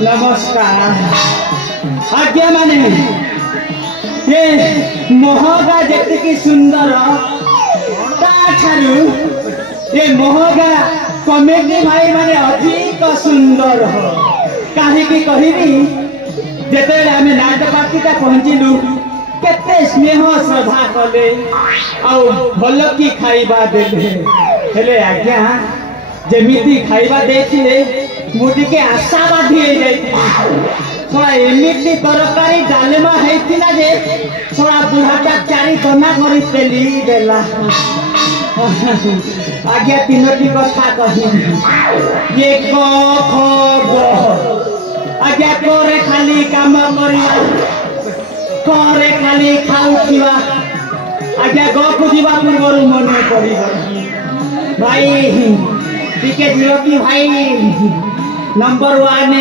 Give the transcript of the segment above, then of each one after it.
नमस्कार आज्ञा माने ये मोहगा जेतिकी सुंदर ताठारु ये मोहगा कमेटी भाई माने अधिक सुंदर हो काहे की कहिबी जेते आमे नाटपाटीटा पहुंचिलु केते स्नेह श्रद्धा कले आ भल की खाइबा देले हेले आज्ञा जेमिति खाइबा देथिले मुझे आशावादी हो जाए एमती तरकारी डालमा होता जे थोड़ा बुढ़ाटा चारि कना कर पेली देला आज्ञा तीनोटी कथा कही ये क ख ग आज्ञा करे खाली काम करिया करे खाली खाउथिबा आज्ञा ग को जीवा पूर्व मन पड़िबा भाई टिके दियो कि भाई नंबर 1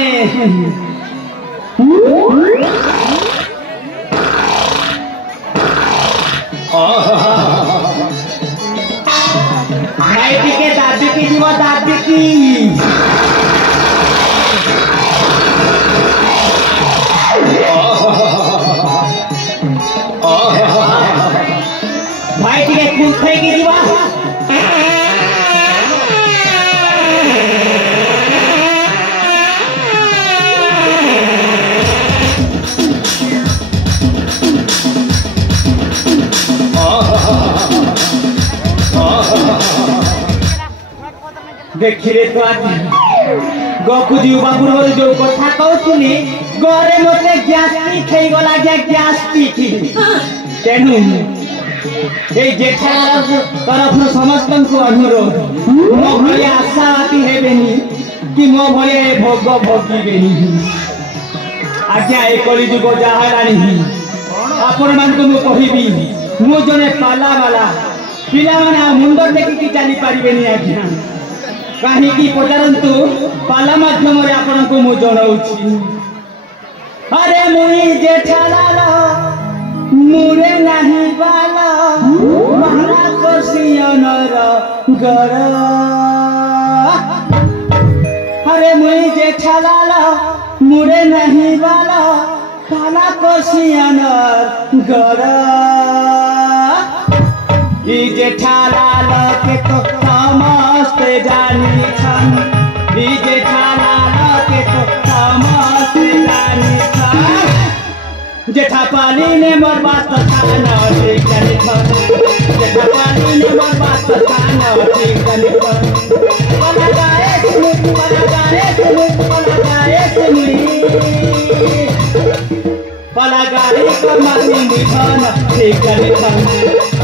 भाई टिके दादी की जीवा दादी की भाई टिके कुल्फे की जीवा देखिए तो आज गकुजी बाबूर जो कथा कहतुनी गरे मते ग्यास्ट्रिक खै गला ग्यास्ट्रिक तेनु ए जेठार तरफ समस्त को अनुरोध मो भले आशावादी हेबेनी कि मो भले भोग भोगिबेनी आज्ञा ए कली जुग जाहारानी आपण मान को मो कहिबी मो जने पाला वाला पिला माने मुंडर देखि कि चली पारिबेनी आज्ञा कहीं की पचारंतु पाला माध्यम रे आपन को मु जणाउछि अरे मुई जेठालाला मुरे नाही बाला महारा कोसियनर गर अरे मुई जेठालाला मुरे नाही बाला काला कोसियनर गर ई जेठालाला के तो समस्त जानी छन ई जेठालाला के तो समस्त जानी छन जेठा पानी ने मोर बात खाना ठीक जानी छन जेठा पानी ने मोर बात खाना ठीक जानी छन पला गाए सुनी पला गाए सुनी पला गाए सुनी पला गाए को मानी मुझन ठीक जानी छन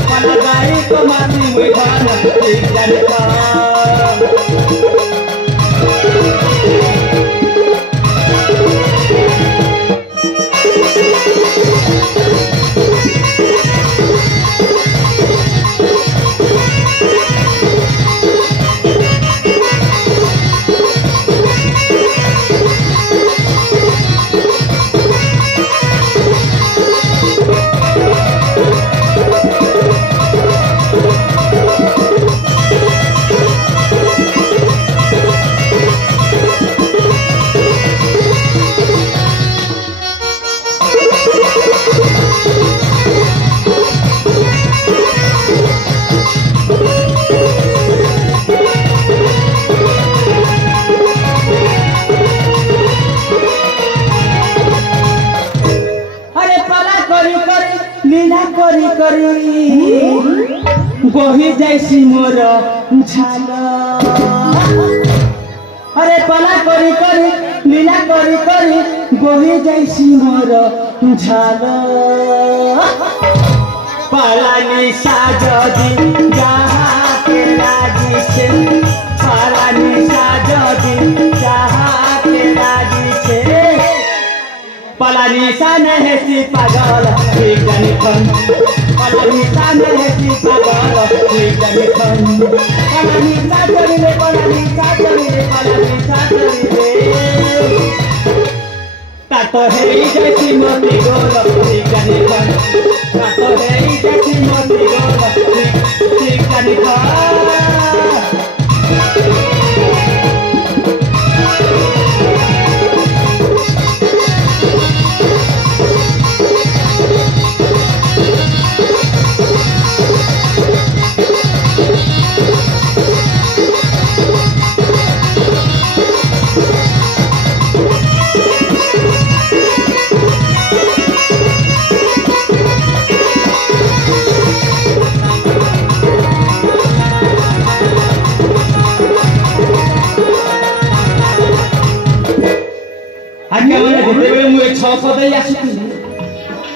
पला गाए को मानी मुझन ठीक जानी छन बही जाइसी मोर झाल अरे पला करी करी लीला करी करी बही जाइसी मोर झाल पलानी साजदी जहाँ के लागी से पलानी साजदी जहाँ के लागी से पलानी सा नहीं सी पागल ठीक जानी खन पलानी सा नहीं सी पागल ठीक जानी खन पलानी सा चली रे पलानी सा चली रे पलानी सा चली रे तातो है जैसी मोती गोल ठीक जानी खन तातो है जैसी मोती गोल ठीक जानी खन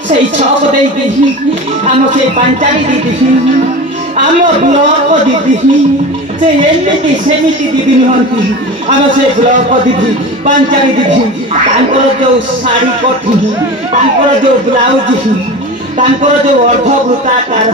से छक दीदी आम से पंचायत दीदी आम ब्लॉक दीदी से एमती सेमती दीदी नुहंती आम से ब्लॉक दीदी पंचायत दीदी जो शाढ़ी कठी जो ब्लाउज जो अर्धवृत्ताकार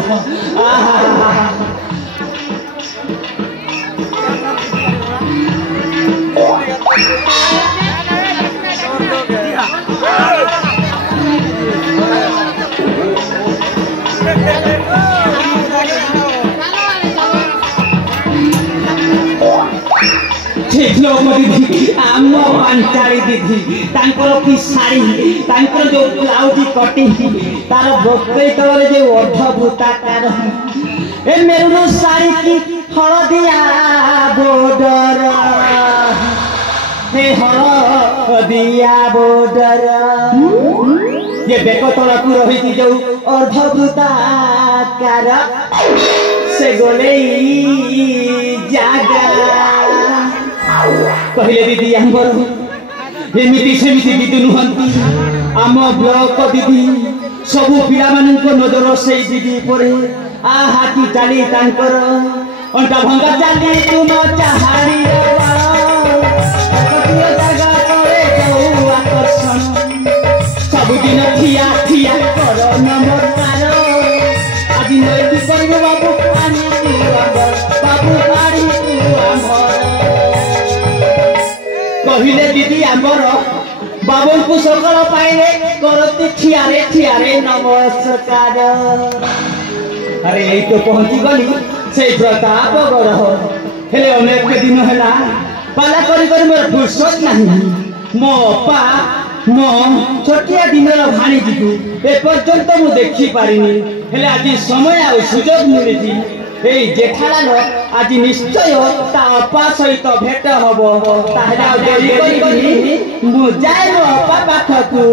दीदी आम पंचायत दीदी की शाढ़ी जो ब्लाउज कटिंग तार बकई तल जो अर्धवृत्ताकार ए मेरुन शाढ़ी की हलदिया बॉर्डर हे हलदिया बॉर्डर ये बेक तल को रही जो अर्धवृत्ताकार से गले जागा कहले दीदी आमर एमती सेमती दीदी नुहंती आम ब्लॉक दीदी सबू पिला नजर से दीदी पर हाथी चाली तांकर अंटा भंगा चाली तुम चाहाड़ी जगह करे जाऊ आकर्षण सबुदिन ठिया ठिया कर नमस्कार आज नई कर बाबू आनी बाबू आड़ी कहले दीदी आमर बाबू को सकाल पाइले करती ठियारे नमस्कार अरे यही तो पहुंची गली से प्रतापगढ़ हेले अनेक दिन है पाला कर मोर फुर्सत नहीं मो अपा मो छोटिया दिन भाणी जी एपर्यंत मु देखी पारिनी हेले आज समय आ सुजोग मिली जेठालाल आज निश्चय ता अपा सहित भेट हम जाए मो अपा पाखकू